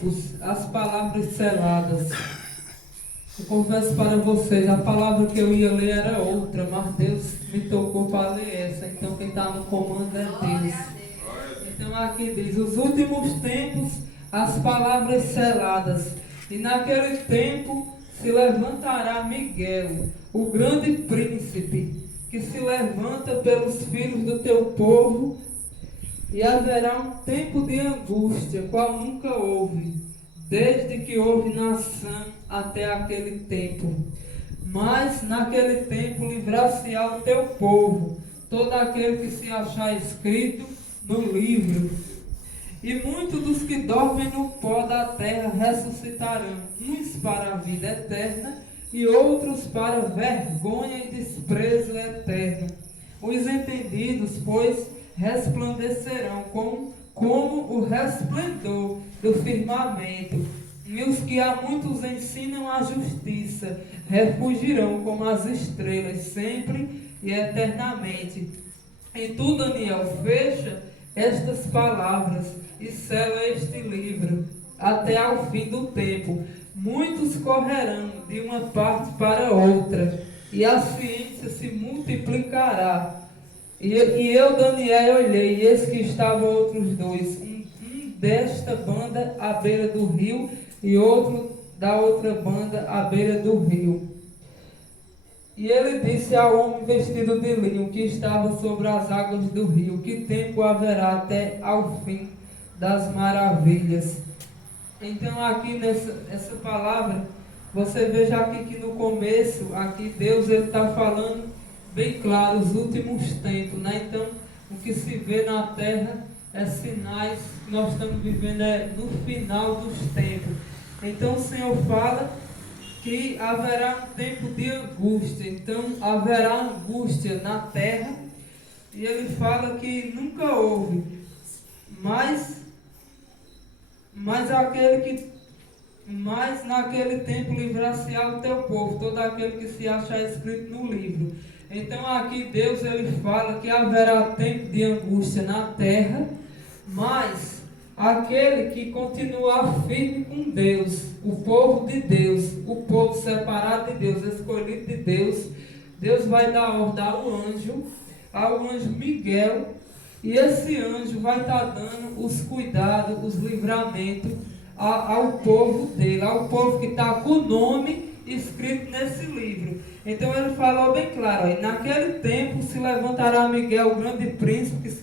tempos, as palavras seladas. Eu confesso para vocês, a palavra que eu ia ler era outra, mas Deus me tocou para ler essa. Então quem está no comando é Deus. Então aqui diz, os últimos tempos, as palavras seladas. E naquele tempo se levantará Miguel, o grande príncipe, que se levanta pelos filhos do teu povo, e haverá um tempo de angústia, qual nunca houve, desde que houve nação até aquele tempo. Mas naquele tempo livrar-se-á o teu povo, todo aquele que se achar escrito no livro. E muitos dos que dormem no pó da terra ressuscitarão, uns para a vida eterna e outros para vergonha e desprezo eterno. Os entendidos, pois, resplandecerão como o resplendor do firmamento, e os que a muitos ensinam a justiça refugirão como as estrelas, sempre e eternamente. E tu, Daniel, fecha estas palavras e sela este livro até ao fim do tempo. Muitos correrão de uma parte para outra, e a ciência se multiplicará. E eu, Daniel, olhei, e eis que estavam outros dois, um desta banda à beira do rio, e outro da outra banda à beira do rio. E ele disse ao homem vestido de linho, que estava sobre as águas do rio, que tempo haverá até ao fim das maravilhas. Então aqui nessa palavra, você veja aqui que no começo, aqui Deus está falando bem claro, os últimos tempos, né? Então, o que se vê na terra é sinais que nós estamos vivendo no final dos tempos. Então, o Senhor fala que haverá um tempo de angústia. Então, haverá angústia na terra. E ele fala que nunca houve, mas naquele tempo livrar-se-á o teu povo, todo aquele que se achar escrito no livro. Então aqui Deus ele fala que haverá tempo de angústia na terra, mas aquele que continuar firme com Deus, o povo de Deus, o povo separado de Deus, escolhido de Deus, Deus vai dar ordem ao anjo Miguel, e esse anjo vai estar dando os cuidados, os livramentos ao povo dele, ao povo que está com o nome escrito nesse livro. Então ele falou bem claro, aí, naquele tempo se levantará Miguel, o grande príncipe,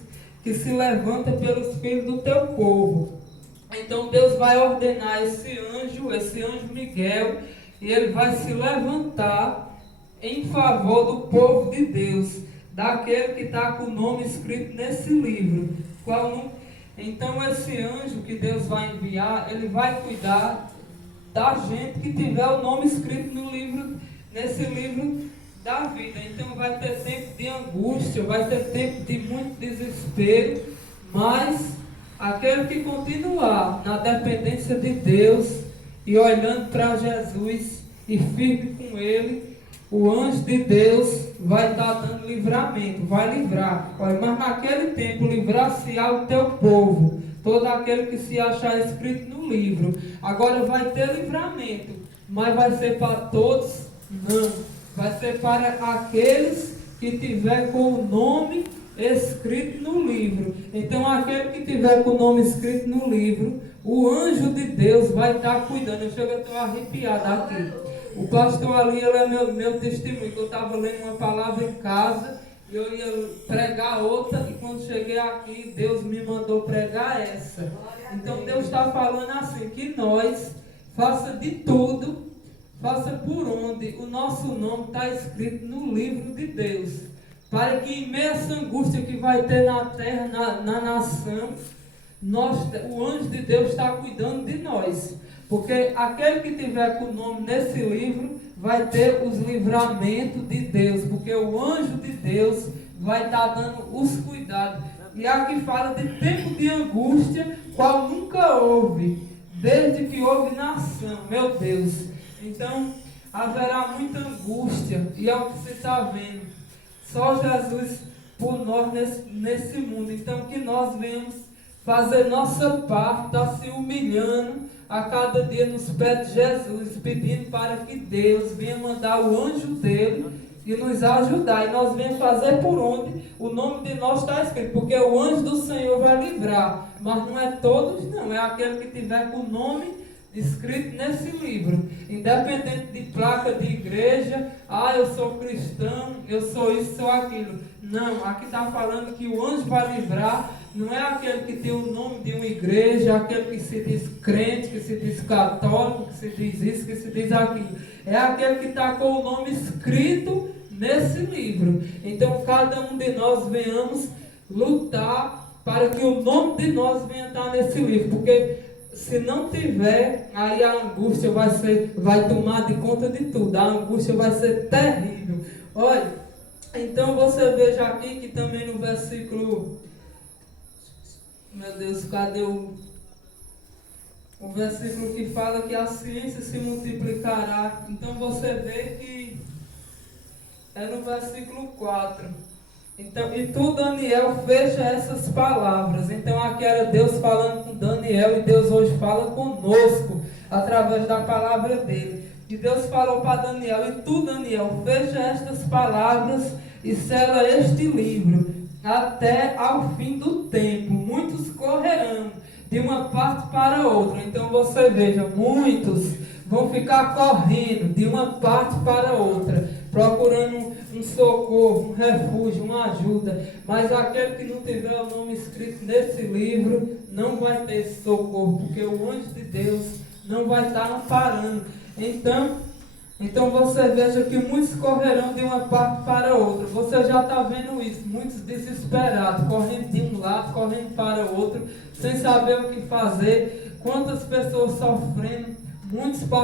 que se levanta pelos filhos do teu povo. Então Deus vai ordenar esse anjo Miguel, e ele vai se levantar em favor do povo de Deus, daquele que está com o nome escrito nesse livro. Então esse anjo que Deus vai enviar, ele vai cuidar da gente que tiver o nome escrito no livro, nesse livro da vida. Então vai ter tempo de angústia, vai ter tempo de muito desespero, mas aquele que continuar na dependência de Deus e olhando para Jesus e firme com Ele, o anjo de Deus vai estar dando livramento, vai livrar. Olha, mas naquele tempo livrar-se-á o teu povo, todo aquele que se achar escrito no livro. Agora vai ter livramento, mas vai ser para todos? Não. Vai ser para aqueles que tiver com o nome escrito no livro. Então aquele que tiver com o nome escrito no livro, o anjo de Deus vai estar cuidando. Eu estou arrepiado aqui. O pastor ali, ele é meu testemunho, que eu estava lendo uma palavra em casa, e eu ia pregar outra, e quando cheguei aqui, Deus me mandou pregar essa. Então Deus está falando assim, que nós faça de tudo, faça por onde o nosso nome está escrito no livro de Deus, para que em meio a essa angústia que vai ter na terra, na nação, o anjo de Deus está cuidando de nós. Porque aquele que tiver com o nome nesse livro vai ter os livramentos de Deus, porque o anjo de Deus vai estar dando os cuidados. E aqui fala de tempo de angústia, qual nunca houve, desde que houve nação, meu Deus. Então haverá muita angústia, e é o que você está vendo. Só Jesus por nós nesse mundo. Então que nós venhamos fazer nossa parte, está se humilhando a cada dia nos pés de Jesus, pedindo para que Deus venha mandar o anjo dele e nos ajudar. E nós vamos fazer por onde o nome de nós está escrito, porque o anjo do Senhor vai livrar. Mas não é todos, não, é aquele que tiver com o nome escrito nesse livro, independente de placa de igreja, eu sou cristão, eu sou isso, sou aquilo. Não, aqui está falando que o anjo vai livrar, não é aquele que tem o nome de uma igreja, aquele que se diz crente, que se diz católico, que se diz isso, que se diz aquilo. É aquele que está com o nome escrito nesse livro. Então cada um de nós venhamos lutar para que o nome de nós venha estar nesse livro, porque se não tiver, aí a angústia vai tomar de conta de tudo. A angústia vai ser terrível. Olha, então você veja aqui que também no versículo... Meu Deus, cadê o versículo que fala que a ciência se multiplicará? Então você vê que é no versículo 4. Então, e tu, Daniel, fecha essas palavras. Então aqui era Deus falando com Daniel, e Deus hoje fala conosco através da palavra dele. E Deus falou para Daniel: e tu, Daniel, fecha estas palavras e sela este livro até ao fim do tempo. Muitos correrão de uma parte para outra. Então você veja, muitos vão ficar correndo de uma parte para outra, procurando um socorro, um refúgio, uma ajuda. Mas aquele que não tiver o nome escrito nesse livro não vai ter esse socorro, porque o anjo de Deus não vai estar amparando. Então você veja que muitos correrão de uma parte para outra. Você já está vendo isso, muitos desesperados, correndo de um lado, correndo para o outro, sem saber o que fazer. Quantas pessoas sofrendo, muitos